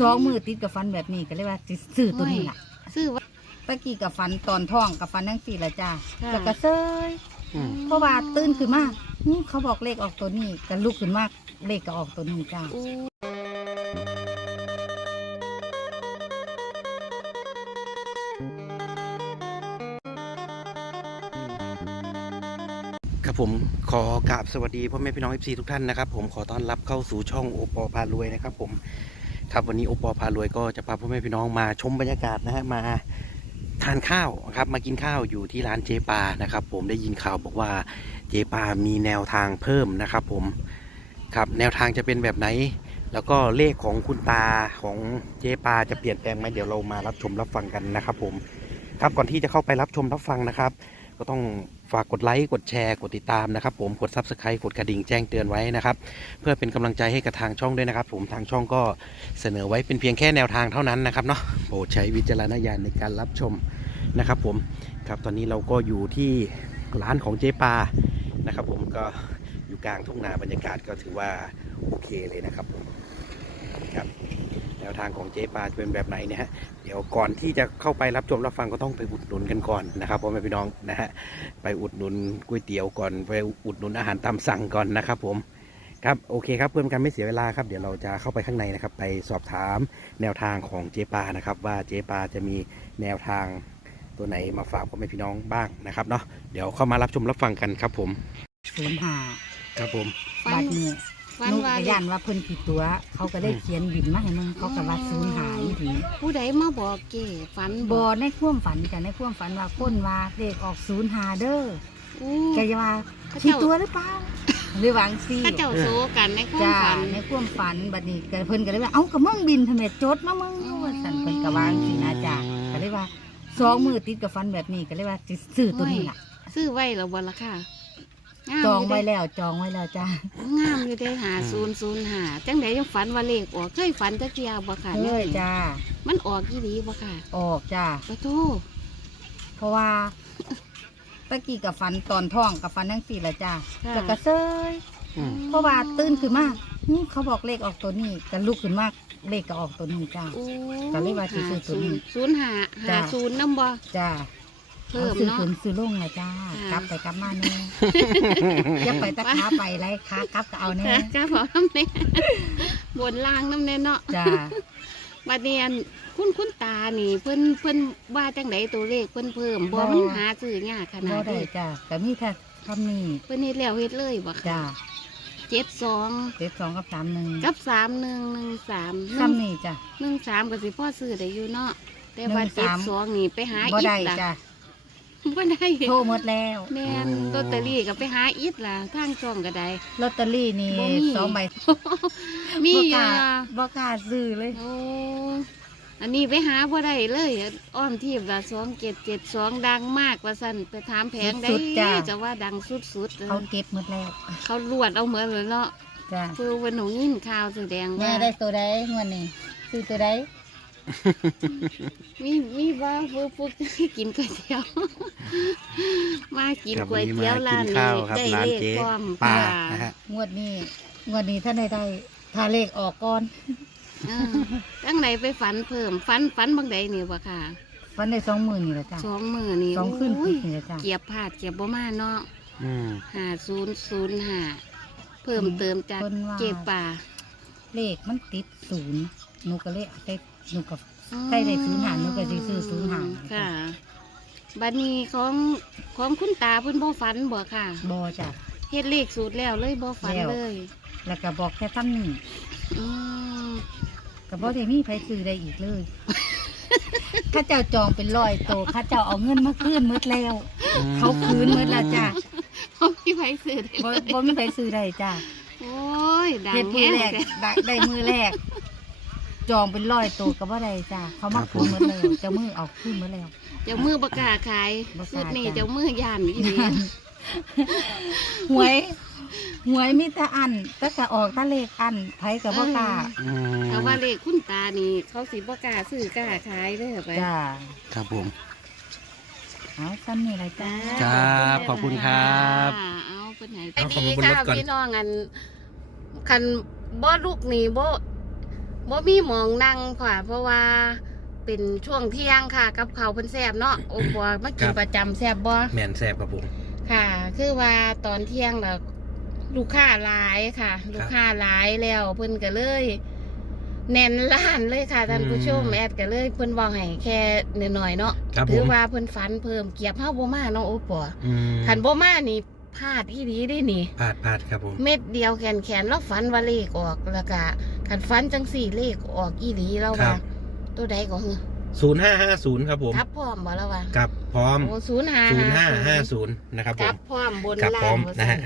สองมือติดกับฟันแบบนี้ก็เลยว่าสิซื้อตัวนี้ล่ะซื้อว่า ตะกี้กับฟันตอนท้องกับฟันทั้งสี่ละจ้าค่ะ แล้วก็เซยอืม เพราะว่าตื่นขึ้นมานี่เขาบอกเลขออกตัวนี้ก็ลุกขึ้นมาเลขก็ออกตัวนี้จ้า อู้ครับผมขอกราบสวัสดีพ่อแม่พี่น้อง FC ทุกท่านนะครับผมขอต้อนรับเข้าสู่ช่องโอปอพารวยนะครับผม ครับวันนี้โอปอพารวยก็จะพาพ่อแม่พี่น้องมาชมบรรยากาศนะฮะมาทานข้าวครับมากินข้าวอยู่ที่ร้านเจปานะครับ ผมได้ยินข่าวบอกว่าเจปามีแนวทางเพิ่มนะครับ ผมครับแนวทางจะเป็นแบบไหน แล้วก็เลขของคุณตาของเจปาจะเปลี่ยนแปลงไหมเดี๋ยวเรามารับชมรับฟังกันนะครับ ผมครับก่อนที่จะเข้าไปรับชมรับฟังนะครับ ก็ต้อง ฝากกดไลค์ กดแชร์ กดติดตามนะครับ ผม กด Subscribe กดกระดิ่งแจ้งเตือนไว้นะครับ เพื่อเป็นกำลังใจให้กับทางช่องด้วยนะครับ ผม ทางช่องก็เสนอไว้เป็นเพียงแค่แนวทางเท่านั้นนะครับเนาะ โปรดใช้วิจารณญาณในการรับชมนะครับ ผม ครับ ตอนนี้เราก็อยู่ที่ร้านของเจ๊ปา นะครับ ผม ก็อยู่กลางทุ่งนาบรรยากาศก็ถือว่าโอเคเลยนะครับผมครับ นวทางของเจ๊ปาจะเป็นแบบไหนเนี่ยฮะเดี๋ยวก่อนที่จะเข้าไปรับชมรับฟังก็ต้องไปอุดหนุนกันก่อนนะครับพ่อแม่พี่น้องนะฮะไปอุดหนุนก๋วยเตี๋ยวก่อนไปอุดหนุนอาหารตามสั่งก่อนนะครับผมครับโอเคครับเพื่อเป็นการไม่เสียเวลาครับเดี๋ยวเราจะเข้าไปข้างในนะครับ ไปสอบถามแนวทางของเจ๊ปานะครับว่าเจ๊ปาจะมีแนวทางตัวไหนมาฝากพ่อแม่พี่น้องบ้างนะครับเนาะเดี๋ยวเข้ามารับชมรับฟังกันครับผมศูนย์ห้าครับผมฟับันดนี้ ฟันนุกว่ากยันว่าเพิ่นผิดตัว เขาก็ได้เขียนบินมาให้มึงเขาก็ว่าศูนย์หายถึงผู้ใดมาบอกเก๋ฝันบอในความฝันกันในความฝันว่าก้นว่าเลขออกศูนย์หาเด้ออู้ แกจะว่าเขาผิดเจ้า ตัวหรือเปล่าหรือหวังซี่เขาเจ้าโซกันในความจ้าฝัน ในความฝันบัดนี้ก็เพิ่นก็เลยว่าเอ้ากับมึงบินทำไมจดมามึงว่าสั่นเพิ่นก็วางสินะจ้าก็เลยว่าสองมือติดกับฟันแบบนี้ก็เลยว่าสิซื้อตัวนี้ล่ะ ซื้อไว้แล้วบ่ละค่ะงามจองยู่ไว้เด้แล้วจองไว้แล้วจ้างามอยู่ได้หาศูนย์ศูนย์หาจังไดยังฝันว่าเลขออกเคยฝันตะเกียบบ่ค่ะเฮ้ยนี่จ้ามันออกกี่ดีบ่ค่ะ ออกจ้าปะโทเพราะว่าตะกี้กับฟันตอนท้องกับฟันทั้งสี่ละจ้าค่ะแล้วก็เซยอืมเพราะว่าตื่นขึ้นมานี่เขาบอกเลขออกตัวนี้ก็ลุกขึ้นมาเลขก็ออกตัวนี้จ้าอู้ก็เลยว่าสิซื้อตัวนี้ศูนย์หาหาจ้ะศูนย์นำบ่จ้า เพิ่มซื้อเนาะ ขึ้นซื้อลงละจ้าค่ะกลับไปกลับมาแน่อย่าไปตะขาไปไรขากลับก็เอาแน่ค่ะจ้าพอน้ำเน่บนล่างน้ำเน่เนาะจ้าบัดเนียนคุณคุณตานี่ เพิ่นเพิ่นว่าจังไดตัวเลขเพิ่นเพิ่มบ่มันหาซื้อยากขนาบ่ดได้นี้จ้าแต่มีแค่ทำนี่เพิ่นเฮ็ดแล้วเฮ็ดเลยบ่ค่ะจ้าเจ็ดสองเจ็ดสองกับสามหนึ่งกับสามหนึ่งหนึ่งสามทำนี่จ้า หนึ่งสามก็สิพ่อซื้อได้อยู่เนาะแต่ว่าหนึ่งเจ็ดสาม สองนี่ไปหาบ่อิฐได้ล่ะจ้า บ่ได้โทรหมดแล้วแม่นลอตเตอรี่ก็ไปหาอิฐล่ะทางช่องก็ได้ ลอตเตอรี่นี่บ่มี สองใบมีบ่อกยู่ล้าล่ะบ่กล้าซื้อเลย โอ้อันนี้ไปหาบ่ได้เลยอ้อมทีบละสองเจ็ดเจ็ดสองดังมากว่าสั่นไปถามแผงได้สุดๆจ้ะ จะว่าดังสุดๆเลยเขาเก็บหมดแล้วเขาลวดเอาเหมือนเลยเนาะจ้าคือวันหนูยินข่าวแสดงแม่ว่าได้ตัวใดงวดนี้ซื้อตัวใด มีมีว่าฟุกฟุกกินก๋วยเตี๋ยว มากินครับก๋วยวันนี้เตี๋ยวมาร้านกินนี้ข้าวครับได้ร้านเลขเจ๊ความปาค่ะนะฮะงวดนี้งวดนี้ท่านใดได้ถ้าเลขออกก่อนเออตั้งไหนไปฝันเพิ่มฝันฝันบางใดนี่บ่ค่ะวันได้สองหมื่นนี่แหละจ้าสองมือนี่สองขึ้นโอ้ยนี่แหละจ้าเกียบพลาดเกียบบ่มาเนาะอืมห้าศูนย์ศูนย์ห้าเพิ่มเติมจากเพิ่นว่าเก็บป่าเลขมันติดศูนย์หนูก็เลยเอาไป หนูกับใกล้ได้ศูนย์ห้าหนูก็สิซื้อศูนย์ห้าค่ะ บัดนี้ของของคุณตาเพิ่นบ่ฝันบ่ค่ะบอจ้าเฮ็ดเลขสูตรแล้วเลยบ่ฝันแล้ว เลย แล้วก็บอกแค่ตั้นนี่อืมก็บอกได้มีไผซื้อได้อีกเลย ข้าเจ้าจองเป็นร้อยโตข้าเจ้าเอาเงินมาคืนหมืดแล้ว เขาคืนหมืดแล้วจ้าบ่มีไผซื้อได้บ่บ่มีไผซื้อได้จ้าโอ้ยดังเฮ็ดมืแฮองแรกได้ได้มือแรก จองเป็นร้อยตัวก็บ่ได้จ้าเขามาคืนหมดแล้วเจ้ามือเอาคืนหมดแล้ว เจ้ามือบ่กล้าขายบ่กล้า สุดนี่จ้ะเจ้ามือย่านอีหลีหวยหวยมีแต่อันแต่ก็ออกแตะเลขอันไผก็บ่กล้าอืมแต่ว่าเลขคุณตานี่ เขาสิบ่กล้าซื้อกล้าขายเด้อไป จ้าครับผม เอาซ้ำนี่ล่ะจ้าครับขอบคุณครับเอาเพิ่นให้เอาไปขอบดีคุณบนรค่ะถก่อน พี่น้องอันคันบ่ลูกนี่บ่ บ่มีหมองนั่งค่ะ เพราะว่าเป็นช่วงเที่ยงค่ะ กับเขาวเพิ่นแซ่บเนาะโอ้บ่มากินประจำแซ่บบ่ แมนแซบครับผม ค่ะ คือว่าตอนเที่ยงแล้วลูกค้าหลายค่ะ ลูกค้าหลายแล้วเพิ่นก็เลยแน่นล้านเลยค่ะท่านผู้ชมแอดก็เลย เพิ่นเว้าให้แค่น้อยๆเนาะครับผถือมว่าเพิ่นฝันเพิ่มเกียบเฮาบ่มาเนาะโอ้ปออืมคันบ่มานี่พลาดอีหลีเด้นี่ พลาดพลาดครับผม เม็ดเดียวแขนแขนๆแล้วฝันว่าเลขออกแล้วก็ คันฝันจังสี่เลขออกอีหลีแล้วครัว่า บ ตัวใดก็คือศูนย์ห้าห้าศูนย์ครับผมกลับพร้อมบ่แล้วว่ากับพร้อมโอ้ศูนย์ห้าศูนย์ห้าห้าศูนย์นะครับผกลัมบพร้อมบนกับล่าพร้องมว่านะซั่ฮะ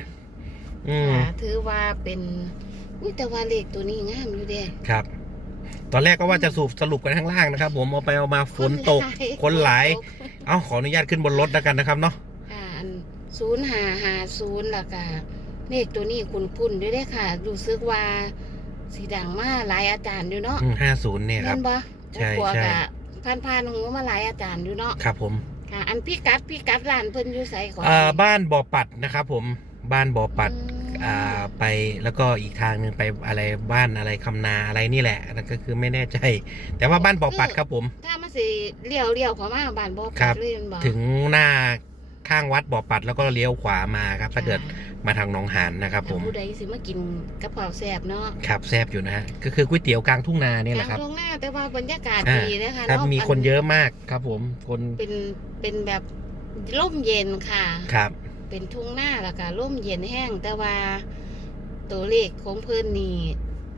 อืมค่ะถือว่าเป็นอุ้ยแต่ว่าเลขตัวนี้งามอยู่เด้ครับ ตอนแรกก็ว่าจะสรุปสรุปกันข้างล่างนะครับ ผมเอาไปเอามาฝนตกคนหลายเอาขออนุญาตขึ้นบนรถแล้วกันนะครับเนาะค่ะศูนย์ห้าห้าศูนย์แล้วก็เลขตัวนี้คุณคุณด้วยเด้อค่ะรู้สึกว่า สีดังมาหลายอาจารย์อยู่เนาะห้าศูนย์เนี่ยครับแม่นบ่ใช่กลัวใช่กะผ่านผ่านๆหูมาหลายอาจารย์อยู่เนาะครับผมค่ะอันพี่กัดพี่กัดร้านเพิ่นอยู่ไสก่อนอ่าบ้านบ่อปัดนะครับ ผมบ้านบ่อปัดอืมอ่าไปแล้วก็อีกทางหนึ่งไปอะไรบ้านอะไรคำนาอะไรนี่แหละนั่นก็คือไม่แน่ใจ แต่ว่าบ้านบ่อปัดครับผม ถ้ามาสิเลี้ยวเลี้ยวเข้ามาบ้านบ่ครัปัดบเลยแม่นบ่ถึงหน้า ข้างวัดบ่อปัดแล้วก็เลี้ยวขวามาครับ ถ้าเกิดค่ะมาทางหนองหานนะครับ ผมถ้าผู้ใดสิมากินกะเพราแซ่บเนาะครับแซบอยู่นะฮะก็คือก๋วยเตี๋ยวกลางทุ่งนาเนี่ยแหละครับทางตรงหน้าแต่ว่าบรรยากาศอ่าดีนะคะครับเนาะมีคนเยอะมากครับ ผมคนเป็นเป็นแบบร่มเย็นค่ะครับ เป็นทุ่งหน้าแล้วก็ร่มเย็นแห้งแต่ว่าตัวเลขของเพิ่นนี่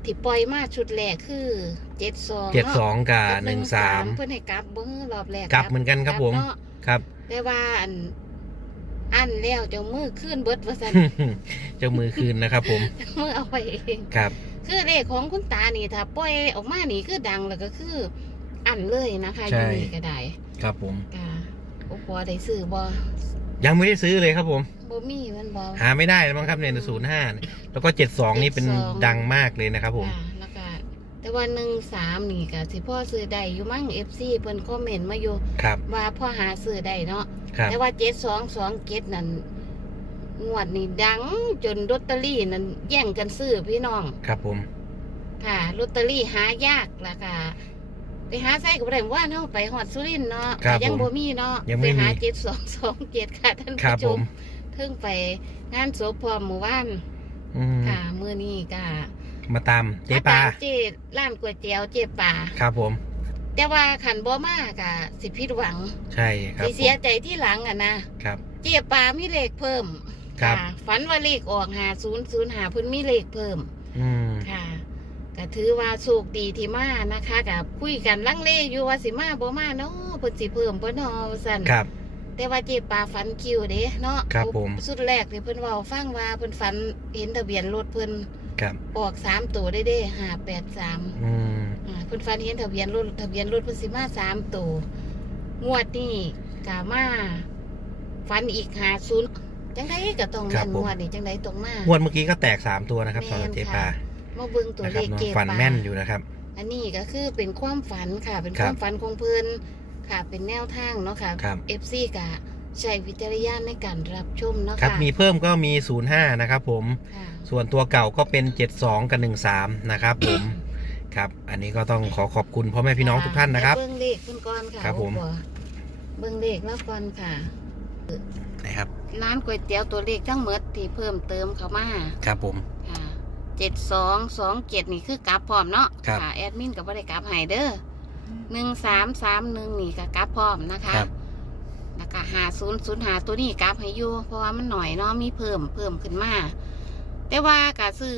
ที่ปล่อยมาชุดแรกคือ72เจ็ดเนาะสองกับกับหนึ่งสามเพิ่นให้กลับเบิ่งรอบแรกกลับเหมือนกันครับผมกลัเนาะครับแต่ว่าอัน อันแล้วเจ้ามือขึ้นเบิดว่าซั่นเจ้ามือคืนนะครับผมมือเอาไปเองครับ คือเลขของคุณตานี่ถ้าปล่อยออกมานี่คือดังแล้วก็คือ อันเลยนะคะอใช่ ยู่นี่ก็ได้ครับผม ค่ะโอ้พอได้ซื้อบ่ยังไม่ได้ซื้อเลยครับผม บ่มีมันบ่ หาไม่ได้แล้วมั้งครับในศูนย์ห้าแล้วก็เจ็ดสองนี่เป็น72 ดังมากเลยนะครับผม ค่ะแล้วก็แต่ว่าหนึ่งสามนี่ก็สิพ่อซื้อได้อยู่มั้ง FC เพิ่นคอมเมนต์มาอยู่ ครับ ว่าพ่อหาซื้อได้เนาะ ครับ แต่ว่าเจ็ดสองสองเจ็ดนั่นงวดนี่ดังจนลอตเตอรี่นั่นแย่งกันซื้อพี่น้อง ครับผม ค่ะลอตเตอรี่หายากล่ะค่ะ ไปหาใส่กับไรว่าเนาะไปหอดสุรินทร์เนาะครับแต่ยังผมบ่มีเนาะยังไปไม่มี หาเจ็ดสองสองเจ็ดค่ะท่านครับผู้ชผม มเพิ่งไปงานศพพร้อมหมู่บ้านอืมค่ะ มื้อนี้ก็มาตามเจ๊ปลามตมเจ๊ร้านก๋วยเตี๋ยวเจ๊ปลา ครับผม แต่ว่าขันบ่มากอะสิผิดหวังใช่ครับสิผมเสียใจที่หลังอะนะครับ เจ๊ปลามีเลขเพิ่มครับะฝันว่าเลขออกหาศูนย์ศูนย์หาเพิ่นมีเลขเพิ่มอืมค่ะก็ถือว่าโชคดีที่มานะคะกับคุยกันลังเลอยู่ว่าสิมาบ่มาเนาะเพิ่นสิเพิ่มเพิ่นเนาะสั่นครับ แต่ว่าเจ๊ปลาฝันคิวเด้เนาะครับผม สุดแรกที่เพิ่นเว้าฟังว่าเพิ่นฝันเห็นทะเบียนรถเพิ่นครับออกสามตัวได้เด้ห้าแปดสามอืม อ่าเพิ่นฝันเห็นทะเบียนรถทะเบียนรถเพิ่นสิมาสามตัวงวดนี้กามาฝันอีกหาศูนย์จังไดก็ต้องครัแม่บนผม งวดนี้จังไดต้องมางวดเมื่อกี้ก็แตกสามตัวนะครับสำหรับเจ๊ปลามาเบิ่งตัวนะคเลรับขเนอะเก็บฟันแม่นอยู่นะครับ อันนี้ก็คือเป็นความฝันค่ะ เป็นคครับวามฝันของเพิ่นค่ะ เป็นแนวทางเนาะค่ะ ครับ FC ก็ใช้วิจารณญาณในการรับชมเนาะครับค่ะมีเพิ่มก็มีศูนย์ห้านะครับผม ค่ะส่วนตัวเก่าก็เป็นเจ็ดสองกับหนึ่งสามนะครับผม ครับ อันนี้ก็ต้องขอขอบคุณพ่อแม่พี่น้องทุกท่านนะครับ เบิ่งเลขเพิ่นก่อนค่ะครับผมโอ้โหเบิ่งเลขแล้วก่อนค่ะ นะครับ ร้านก๋วยเตี๋ยวตัวเลขทั้งหมดที่เพิ่มเติมเข้ามาครับผม ค่ะเจ็ดสองสองเจ็ดนี่คือกลับพร้อมเนาะครับค่ะแอดมินกับบ่ได้กลับให้เด้อหนึ่งสามสามหนึ่งนี่ก็กลับพร้อมนะคะครับ แล้วก็หาศูนย์ศูนย์หาตัวนี้กลับให้อยู่เพราะว่ามันหน่อยเนาะมีเพิ่มเพิ่มขึ้นมา แต่ว่ากะซื้อ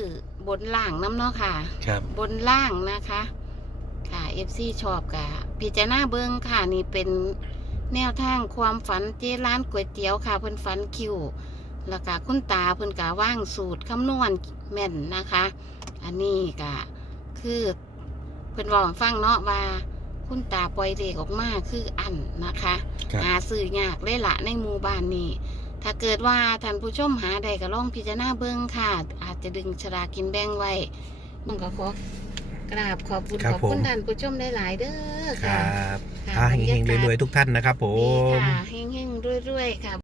บนล่างน้ำเนาะค่ะ ครับ บนล่างนะคะ ค่ะ FC ชอบกะพิจารณาเบิ้งค่ะนี่เป็นแนวทางความฝันเจ๊ร้านก๋วยเตี๋ยวค่ะ เพิ่นฝันคิวแล้วก็คุณตาเพิ่นกะว่างสูตรคำนวณแม่นนะคะ อันนี้กะคือเพิ่นบอกฟังเนาะว่า คุณตาปล่อยเลขออกมาคืออันนะคะครับ หาซื้อยากเลยละในหมู่บ้านนี้ ถ้าเกิดว่าท่านผู้ชมหาใดก็ลองพิจารณาเบิ่งค่ะอา จจะดึงฉลากกินแบ่งไว้มันก็ขอกราบขอบคุณครัขบอบคุณผม ท่านผู้ชมได้หลายๆเด้อคค่ะรับค่ะอ่าบรรเฮยางกาศๆรวยๆทุกท่านนะครับผดีม ค่ะเฮงๆรวยๆค่ะ